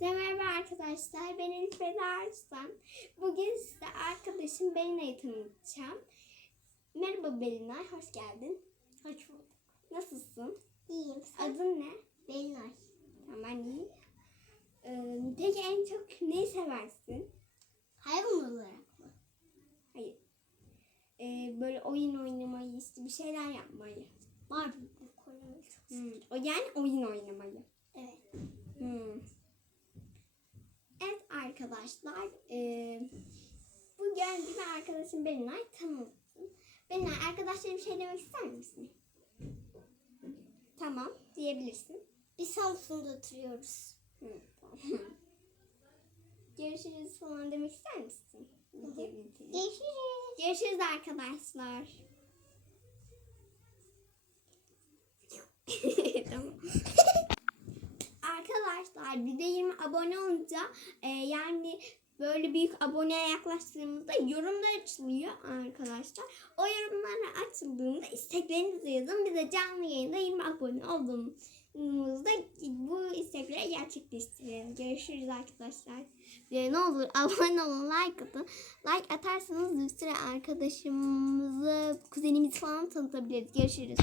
Merhaba arkadaşlar, ben Elif Eda Arslan. Bugün size arkadaşım Belina'yı tanıtacağım. Merhaba Belina, hoş geldin. Hoş bulduk. Nasılsın? İyiyim. Sen? Adın ne? Belinay. Tamam, iyiyim. Ee, peki en çok neyi seversin? Hayvan olarak mı? Hayır. Ee, böyle oyun oynamayı, işte bir şeyler yapmayı. Barbie oynamayı çok Hmm, O yani oyun oynamayı. Arkadaşlar, e, bugün bir arkadaşım Belinay tanıtsın. Belinay arkadaşlara bir şey demek ister misin? Tamam, diyebilirsin. Biz Samsun'da oturuyoruz. Hı, tamam. Görüşürüz falan demek ister misin? Görüşürüz. Görüşürüz arkadaşlar. tamam. Arkadaşlar bir de 20 abone olunca e, yani böyle büyük aboneye yaklaştığımızda yorumlar açılıyor arkadaşlar. O yorumlar açıldığında isteklerinizi yazın. Biz de canlı yayında 20 abone olduğumuzda bu istekleri gerçekleştirelim. Görüşürüz arkadaşlar. Ve ne olur abone olun, like atın. Like atarsanız bir sürü arkadaşımızı, kuzenimizi falan tanıtabiliriz. Görüşürüz.